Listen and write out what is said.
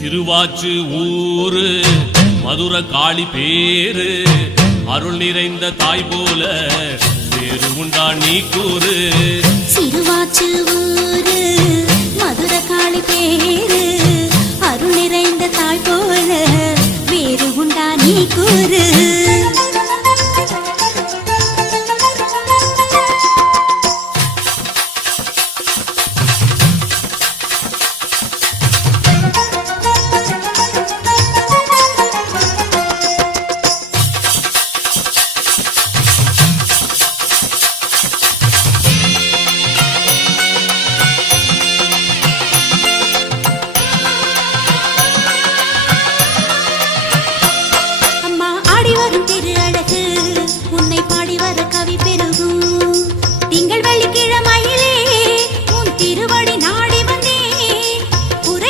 சிறுவாச்சு ஊரு மதுர காளி பேரு அருள் நிறைந்த தாய் போல வேறு உண்டா நீ கூறு. சிறுவாச்சு ஊரு மதுர காளி பேரு